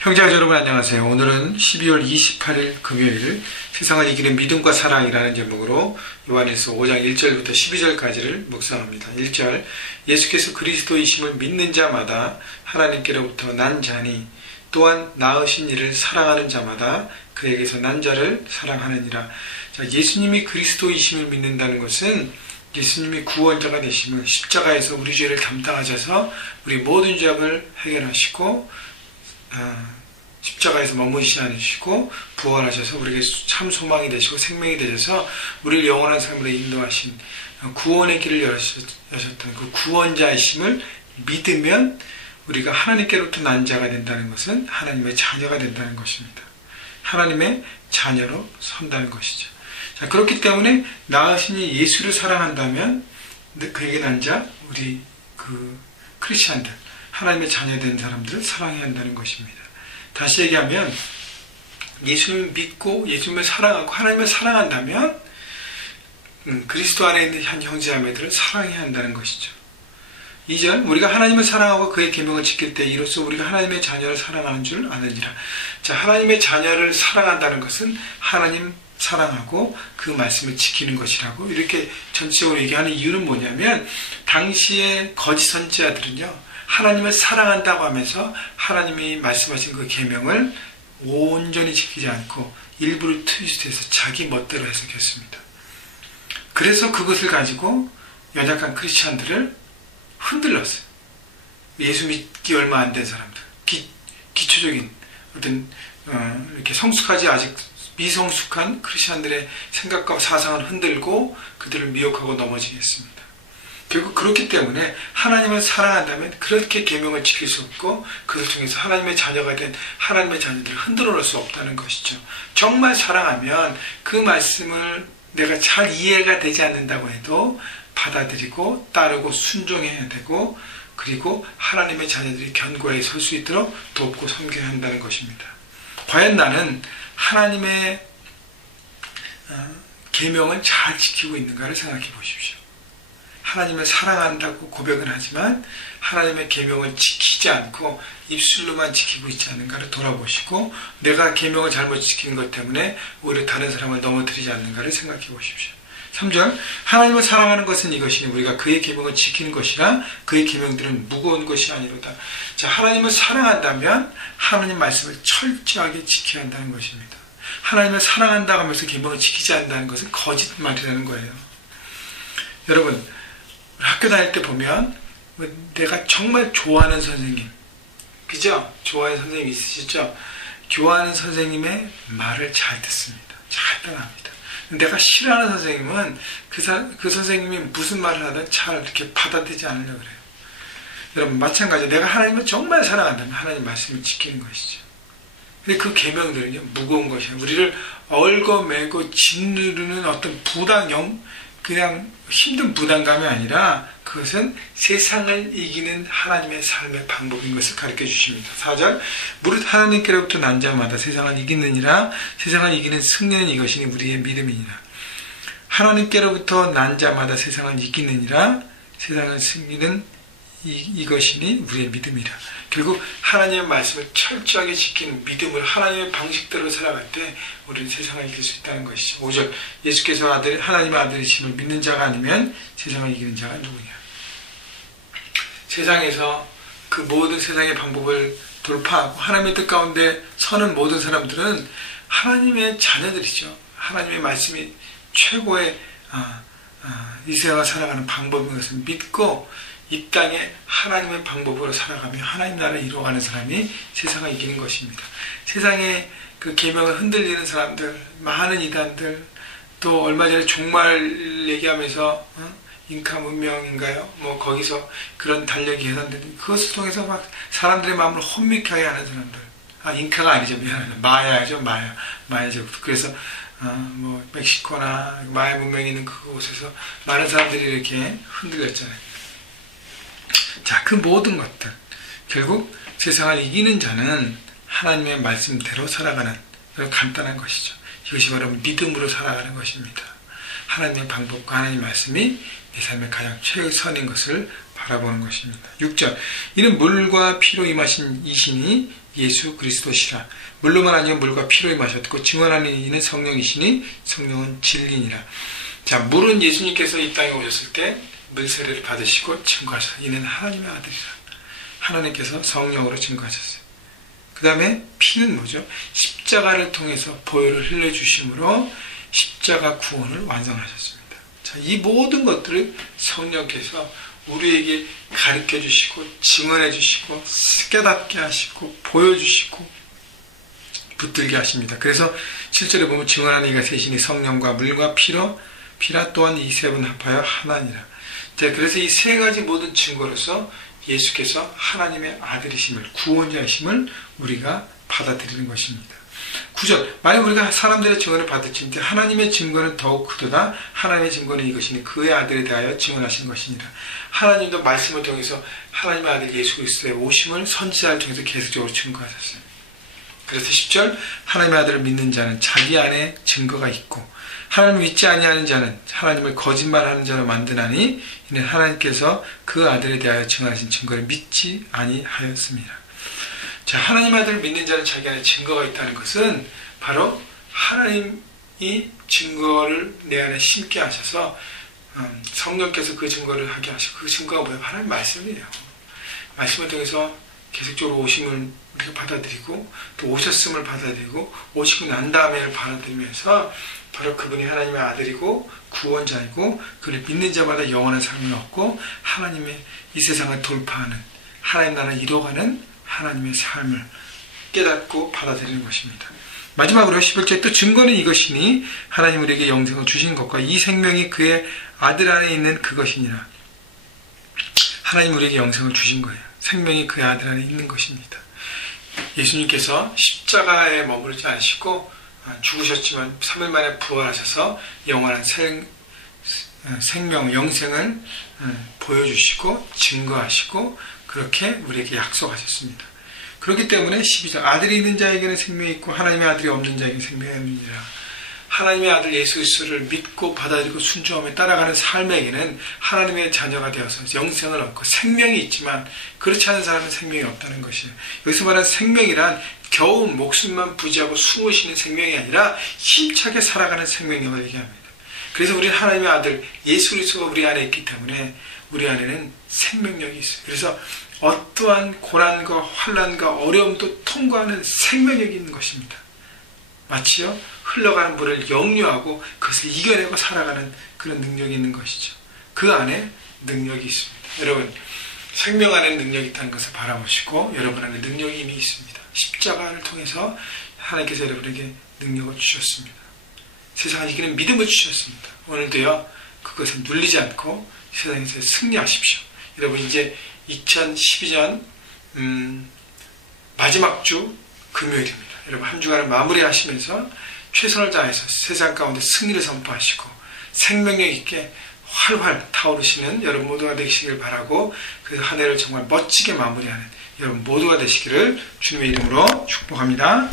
형제자 여러분 안녕하세요. 오늘은 12월 28일 금요일 세상을 이기는 믿음과 사랑이라는 제목으로 요한일서 5장 1절부터 12절까지를 묵상합니다. 1절 예수께서 그리스도이심을 믿는 자마다 하나님께로부터 난 자니 또한 낳으신 이를 사랑하는 자마다 그에게서 난 자를 사랑하느니라. 자, 예수님이 그리스도이심을 믿는다는 것은 예수님이 구원자가 되심을 십자가에서 우리 죄를 담당하셔서 우리 모든 죄악을 해결하시고 아, 십자가에서 머무시지 않으시고 부활하셔서 우리에게 참 소망이 되시고 생명이 되셔서 우리를 영원한 삶으로 인도하신 구원의 길을 여셨던 그 구원자이심을 믿으면 우리가 하나님께로부터 난 자가 된다는 것은 하나님의 자녀가 된다는 것입니다. 하나님의 자녀로 선다는 것이죠. 자, 그렇기 때문에 나으신이 예수를 사랑한다면 그에게 난 자, 우리 그 크리스찬들, 하나님의 자녀된 사람들을 사랑해야 한다는 것입니다. 다시 얘기하면 예수님을 믿고 예수님을 사랑하고 하나님을 사랑한다면 음, 그리스도 안에 있는 한 형제자매들을 사랑해야 한다는 것이죠. 2절 우리가 하나님을 사랑하고 그의 계명을 지킬 때 이로써 우리가 하나님의 자녀를 사랑하는 줄 아느니라. 자, 하나님의 자녀를 사랑한다는 것은 하나님 사랑하고 그 말씀을 지키는 것이라고 이렇게 전체적으로 얘기하는 이유는 뭐냐면 당시의 거짓 선지자들은요. 하나님을 사랑한다고 하면서 하나님이 말씀하신 그 계명을 온전히 지키지 않고 일부를 트위스트해서 자기 멋대로 해석했습니다. 그래서 그것을 가지고 연약한 크리스찬들을 흔들렀어요. 예수 믿기 얼마 안 된 사람들, 기, 기초적인 어떤 어, 이렇게 성숙하지 아직 미성숙한 크리스찬들의 생각과 사상을 흔들고 그들을 미혹하고 넘어지게 했습니다. 결국 그렇기 때문에 하나님을 사랑한다면 그렇게 계명을 지킬 수 없고 그것을 통해서 하나님의 자녀가 된 하나님의 자녀들을 흔들어 놓을 수 없다는 것이죠. 정말 사랑하면 그 말씀을 내가 잘 이해가 되지 않는다고 해도 받아들이고 따르고 순종해야 되고 그리고 하나님의 자녀들이 견고하게 설 수 있도록 돕고 섬겨야 한다는 것입니다. 과연 나는 하나님의 어, 계명을 잘 지키고 있는가를 생각해 보십시오. 하나님을 사랑한다고 고백은 하지만 하나님의 계명을 지키지 않고 입술로만 지키고 있지 않는가를 돌아보시고 내가 계명을 잘못 지키는 것 때문에 오히려 다른 사람을 넘어뜨리지 않는가를 생각해 보십시오. 3절 하나님을 사랑하는 것은 이것이니 우리가 그의 계명을 지키는 것이라 그의 계명들은 무거운 것이 아니로다. 자 하나님을 사랑한다면 하나님 말씀을 철저하게 지켜야 한다는 것입니다. 하나님을 사랑한다고 하면서 계명을 지키지 않는다는 것은 거짓말이라는 거예요. 여러분 학교 다닐 때 보면 뭐 내가 정말 좋아하는 선생님, 그죠? 좋아하는 선생님 있으시죠? 좋아하는 선생님의 말을 잘 듣습니다. 잘 따라합니다. 내가 싫어하는 선생님은 그, 사, 그 선생님이 무슨 말을 하든 잘 이렇게 받아들이지 않으려고 그래요. 여러분 마찬가지 내가 하나님을 정말 사랑한다면 하나님 말씀을 지키는 것이죠. 근데 그 계명들은요 무거운 것이에요. 우리를 얽어매고 짓누르는 어떤 부당형 그냥 힘든 부담감이 아니라 그것은 세상을 이기는 하나님의 삶의 방법인 것을 가르쳐 주십니다. 4절 무릇 하나님께로부터 난 자마다. 세상을 이기느니라. 세상을 이기는 승리는 이것이니 우리의 믿음이니라. 하나님께로부터 난 자마다. 세상을 이기느니라. 세상을 승리는 이, 이것이니 우리의 믿음이라. 결국 하나님의 말씀을 철저하게 지키는 믿음을 하나님의 방식대로 살아갈 때 우리는 세상을 이길 수 있다는 것이죠. 5절 예수께서 아들, 하나님의 아들이심을 믿는 자가 아니면 세상을 이기는 자가 누구냐. 세상에서 그 모든 세상의 방법을 돌파하고 하나님의 뜻 가운데 서는 모든 사람들은 하나님의 자녀들이죠. 하나님의 말씀이 최고의 아, 아, 이 세상을 살아가는 방법인 것을 믿고 이 땅에 하나님의 방법으로 살아가며 하나님 나라를 이루어가는 사람이 세상을 이기는 것입니다. 세상에 그 계명을 흔들리는 사람들, 많은 이단들, 또 얼마 전에 종말 얘기하면서 어? 인카 문명인가요? 뭐 거기서 그런 달력이 계산되는 그것을 통해서 막 사람들의 마음을 혼미하게 하는 사람들. 아 인카가 아니죠 미안합니다. 마야죠 마야 마야죠. 그래서 어, 뭐 멕시코나 마야 문명이 있는 그곳에서 많은 사람들이 이렇게 흔들렸잖아요. 자, 그 모든 것들. 결국 세상을 이기는 자는 하나님의 말씀대로 살아가는 간단한 것이죠. 이것이 바로 믿음으로 살아가는 것입니다. 하나님의 방법과 하나님의 말씀이 내 삶의 가장 최선인 것을 바라보는 것입니다. 6절 이는 물과 피로 임하신 이신이 예수 그리스도시라. 물로만 아니면 물과 피로 마셨고 증언하는 이는 성령이시니 성령은 진리니라. 자, 물은 예수님께서 이 땅에 오셨을 때 물세례를 받으시고 증거하셨어요. 이는 하나님의 아들이라. 하나님께서 성령으로 증거하셨어요. 그 다음에 피는 뭐죠? 십자가를 통해서 보혈을 흘려주심으로 십자가 구원을 완성하셨습니다. 자, 이 모든 것들을 성령께서 우리에게 가르쳐 주시고 증언해 주시고 깨닫게 하시고 보여주시고 붙들게 하십니다. 그래서 실제로 보면 증언하는 이가 셋이니 성령과 물과 피로 피라 또한 이세분 합하여 하나니라. 자, 그래서 이 세 가지 모든 증거로서 예수께서 하나님의 아들이심을 구원자이심을 우리가 받아들이는 것입니다. 9절 만약 우리가 사람들의 증언을 받을지인데 하나님의 증거는 더욱 크도다. 하나님의 증거는 이것이니 그의 아들에 대하여 증언하신 것이니라. 하나님도 말씀을 통해서 하나님의 아들 예수 그리스도의 오심을 선지자를 통해서 계속적으로 증거하셨어요. 그래서 10절 하나님의 아들을 믿는 자는 자기 안에 증거가 있고 하나님을 믿지 아니하는 자는 하나님을 거짓말하는 자로 만드나니 이는 하나님께서 그 아들에 대하여 증언하신 증거를 믿지 아니하였습니다. 자, 하나님 아들을 믿는 자는 자기 안에 증거가 있다는 것은 바로 하나님이 증거를 내 안에 심게 하셔서 음, 성령께서 그 증거를 하게 하시고 그 증거가 뭐예요? 하나님 말씀이에요. 말씀을 통해서 계속적으로 오심을 우리가 받아들이고 또 오셨음을 받아들이고 오시고 난 다음에를 받아들이면서 바로 그분이 하나님의 아들이고 구원자이고 그를 믿는 자마다 영원한 삶을 얻고 하나님의 이 세상을 돌파하는 하나님 나라를 이뤄가는 하나님의 삶을 깨닫고 받아들이는 것입니다. 마지막으로 11절 또 증거는 이것이니 하나님 우리에게 영생을 주신 것과 이 생명이 그의 아들 안에 있는 그것이니라. 하나님 우리에게 영생을 주신 거예요. 생명이 그의 아들 안에 있는 것입니다. 예수님께서 십자가에 머물지 않으시고 죽으셨지만 3일 만에 부활하셔서 영원한 생, 생명, 영생을 보여주시고 증거하시고 그렇게 우리에게 약속하셨습니다. 그렇기 때문에 12절 아들이 있는 자에게는 생명이 있고 하나님의 아들이 없는 자에게는 생명이 없느니라. 하나님의 아들 예수 그리스도를 믿고 받아들이고 순종하며 따라가는 삶에게는 하나님의 자녀가 되어서 영생을 얻고 생명이 있지만 그렇지 않은 사람은 생명이 없다는 것이에요. 여기서 말하는 생명이란 겨우 목숨만 부지하고 숨을 쉬는 생명이 아니라 힘차게 살아가는 생명력을 얘기합니다. 그래서 우리 하나님의 아들 예수 그리스도가 우리 안에 있기 때문에 우리 안에는 생명력이 있어요. 그래서 어떠한 고난과 환란과 어려움도 통과하는 생명력이 있는 것입니다. 마치요 흘러가는 물을 역류하고 그것을 이겨내고 살아가는 그런 능력이 있는 것이죠. 그 안에 능력이 있습니다. 여러분 생명 안에 능력이 있다는 것을 바라보시고 여러분 안에 능력이 이미 있습니다. 십자가를 통해서 하나님께서 여러분에게 능력을 주셨습니다. 세상을 이기는 믿음을 주셨습니다. 오늘도요 그것을 눌리지 않고 세상에서 승리하십시오. 여러분 이제 2012년 음, 마지막 주 금요일입니다. 여러분 한 주간을 마무리하시면서 최선을 다해서 세상 가운데 승리를 선포하시고 생명력 있게 활활 타오르시는 여러분 모두가 되시길 바라고 그 한 해를 정말 멋지게 마무리하는 여러분 모두가 되시기를 주님의 이름으로 축복합니다.